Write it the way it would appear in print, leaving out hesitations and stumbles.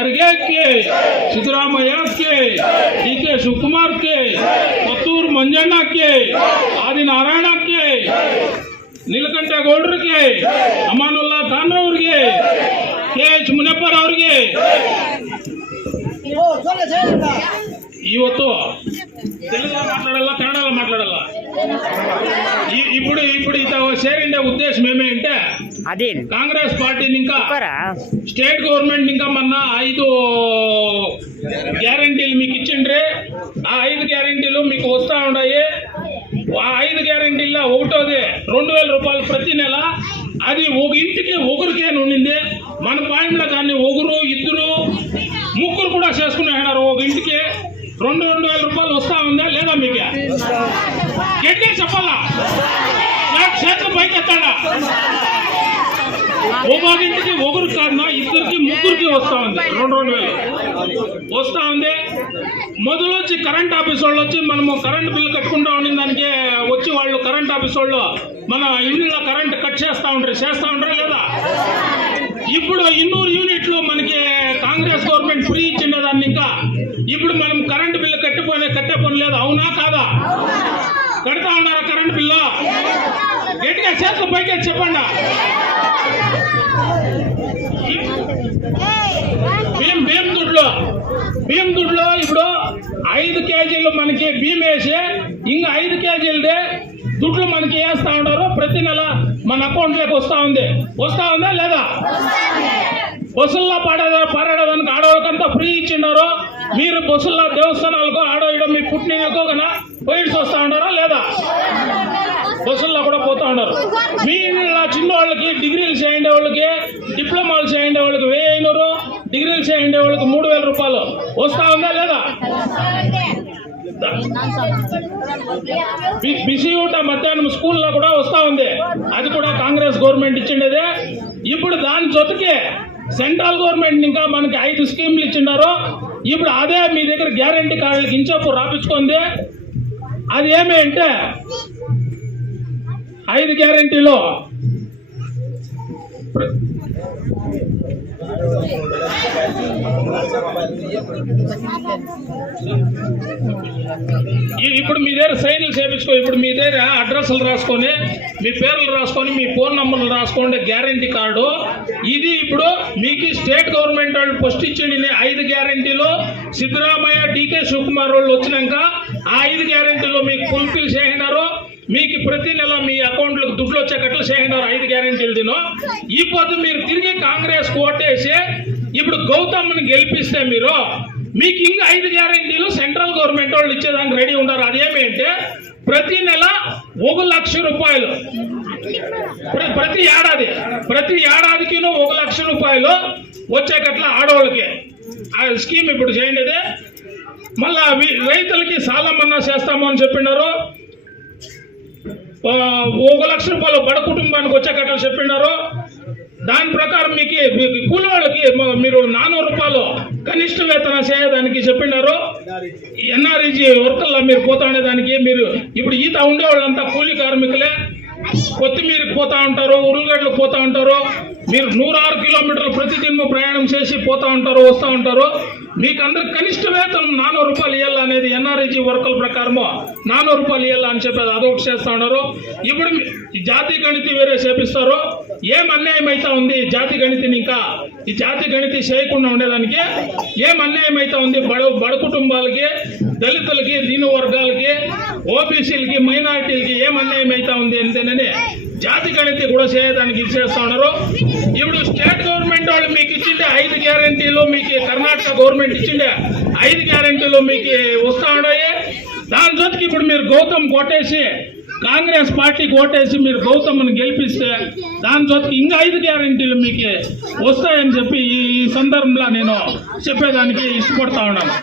खड़गे के, सिद्धरामैया के, डीके शिवकुमार के, पत्तूर मंजण्ण के, आदि नारायण के, नीलकंठ गौडर के, अमानुल्ला खान के, KH मुनप्पर ಅವರಿಗೆ ಇವತ್ತು తెలుగు మాట్లాడాలా కన్నడలో మాట్లాడాలా ఇప్పుడు చేరిండే ఉద్దేశం ఏమంటే అది కాంగ్రెస్ పార్టీని ఇంకా స్టేట్ గవర్నమెంట్ ఇంకా మొన్న 5 గ్యారెంటీలు మీకు ఇచ్చిండ్రే ఆ 5 గ్యారెంటీలు మీకు వస్తా ఉన్నాయి ఆ 5 గ్యారెంటీల్లో ఒకటోది 2000 రూపాయలు ప్రతి నెల అది ఒక ఇంటికి ఒకరికే ఉండింది మన పాయింట్లో కానీ ఒకరు ఇద్దరు ముగ్గురు కూడా చేసుకున్నారు ఒక ఇంటికి 2000 రూపాయలు వస్తా ఉందా లేదా మీకు గట్టిగా చెప్పాలా చేతులు పైకి ఎత్తాడా ఒక ఇంటికి ఒకరు కాదు ఇద్దరికి ముగ్గురికి వస్తా ఉంది 2000 వస్తా ఉంది మొదలు వచ్చి కరెంట్ ఆఫీస్ వాళ్ళు వచ్చి మనము కరెంట్ బిల్లు కట్టుకుంటా ఉండే దానికి వచ్చి వాళ్ళు కరెంట్ ఆఫీస్ వాళ్ళు మన ఇళ్ళ కరెంట్ కట్ చేస్తా ఉంటారా లేదా ఇప్పుడు 200 యూనిట్లు మనకి కాంగ్రెస్ గవర్నమెంట్ ఫ్రీ ఇచ్చిండే దాన్ని ఇంకా ఇప్పుడు మనం కరెంట్ బిల్లు కట్టే పని లేదు అవునా కాదా కడతా ఉన్నారా కరెంట్ బిల్లు గట్టిగా చేతులు పైకి చెప్పండి బియ్యం దుడ్లో ఇప్పుడు 5 కేజీలు మనకి బియ్యం వేసి ఇంకా 5 కేజీలదే దుడ్లు మనకి వేస్తా ఉంటారు ప్రతి నెల మన అకౌంట్లోకి వస్తా ఉందా లేదా బస్సుల్లో పాడేదానికి ఆడవాళ్ళకంతా ఫ్రీ ఇచ్చిండారు మీరు బస్సుల్లో దేవస్థానాలకు ఆడవేయడం మీ పుట్టినకో కన్నా పోయిడ్స్ వస్తా ఉన్నారా లేదా బస్సుల్లో కూడా పోతా ఉన్నారు మీ చిన్న వాళ్ళకి డిగ్రీలు చేయండే వాళ్ళకి డిప్లొమాలు చేయండే వాళ్ళకి 1500 డిగ్రీలు చేయండే వాళ్ళకి 3000 రూపాయలు వస్తా ఉందా లేదా బిసి ఊట మధ్యాహ్నం స్కూల్లో కూడా వస్తా ఉంది అది కూడా కాంగ్రెస్ గవర్నమెంట్ ఇచ్చిండేదే ఇప్పుడు దాని జొతకి సెంట్రల్ గవర్నమెంట్ ఇంకా మనకి 5 స్కీమ్లు ఇచ్చినారు ఇప్పుడు అదే మీ దగ్గర గ్యారంటీ కార్డులకి ఇంచప్పు రాపించుకుంది అది ఏమి అంటే 5 గ్యారంటీలో ఇప్పుడు మీ దగ్గర సైన్లు చేపించుకో ఇప్పుడు మీ దగ్గర అడ్రస్లు రాసుకొని మీ పేర్లు రాసుకొని మీ ఫోన్ నంబర్లు రాసుకోండి గ్యారంటీ కార్డు ఇది ఇప్పుడు మీకు స్టేట్ గవర్నమెంట్ వాళ్ళు ఫస్ట్ ఇచ్చింది 5 గ్యారంటీలో సిద్ధరామయ్య డీకే శివకుమార్ వాళ్ళు వచ్చినాక ఆ 5 గ్యారంటీలో మీకు ఫుల్ఫిల్ చేసినారు మీకు ప్రతి నెల మీ అకౌంట్లకు దుడ్లు వచ్చేటట్లు చేసినారు 5 గ్యారంటీలు తినో ఈ పొద్దు మీరు తిరిగి కాంగ్రెస్ ఓటేసి ఇప్పుడు గౌతమ్ని గెలిపిస్తే మీరు మీకు ఇంకా 5 గ్యారంటీలు సెంట్రల్ గవర్నమెంట్ వాళ్ళు ఇచ్చేదానికి రెడీ ఉన్నారు అదేమి అంటే ప్రతి నెల 1 లక్ష రూపాయలు ప్రతి ఏడాదికి 1 లక్ష రూపాయలు వచ్చేటట్ల ఆడవాళ్ళకి ఆ స్కీమ్ ఇప్పుడు చేయండి మళ్ళా రైతులకి సాల మన్నా చేస్తాము అని చెప్పినారు 1 లక్ష రూపాయలు బడ కుటుంబానికి వచ్చేటట్లు చెప్పినారు దాని ప్రకారం మీకు కూలి వాళ్ళకి మీరు 400 రూపాయలు కనిష్ట వేతన చేయడానికి చెప్పినారు ఎన్ఆర్ఈజీ వర్కర్లో మీరు పోతా ఉండేదానికి మీరు ఇప్పుడు ఈత ఉండేవాళ్ళంతా కూలీ కార్మికులే కొత్తిమీరికి పోతా ఉంటారు ఉరుగడ్లకు పోతా ఉంటారు మీరు 106 కిలోమీటర్లు ప్రతిదినం ప్రయాణం చేసి పోతా ఉంటారు వస్తూ ఉంటారు మీకు అందరికి కనిష్ట వేతనం 400 రూపాయలు ఇవ్వాలా అనేది ఎన్ఆర్ఈజీ వర్కర్ల ప్రకారము 400 రూపాయలు ఇవ్వాలా అని చెప్పేది అదొకటి చేస్తూ ఉన్నారు ఇప్పుడు జాతి గణితి వేరే చేపిస్తారు ఏం అన్యాయం అవుతా ఉంది జాతి గణితిని ఇంకా ఈ జాతి గణితి చేయకుండా ఉండేదానికి ఏం అన్యాయం అవుతా ఉంది బడ కుటుంబాలకి దళితులకి దీని వర్గాలకి ఓబీసీలకి మైనారిటీలకి ఏం అన్యాయం అవుతా ఉంది అంతేనని జాతి గణితి కూడా చేయడానికి ఇచ్చేస్తా ఉన్నారు ఇప్పుడు స్టేట్ గవర్నమెంట్ వాళ్ళు మీకు ఇచ్చిండే 5 గ్యారంటీలు మీకు కర్ణాటక గవర్నమెంట్ ఇచ్చిండే 5 గ్యారంటీలు మీకు వస్తా ఉన్నాయి దాని జొతకి ఇప్పుడు మీరు గౌతమ్ కొట్టేసి కాంగ్రెస్ పార్టీకి ఓటేసి మీరు గౌతమ్ని గెలిపిస్తే దాని జొతకి ఇంకా 5 గ్యారంటీలు మీకు వస్తాయని చెప్పి ఈ సందర్భంలో నేను చెప్పేదానికి ఇష్టపడతా ఉన్నాను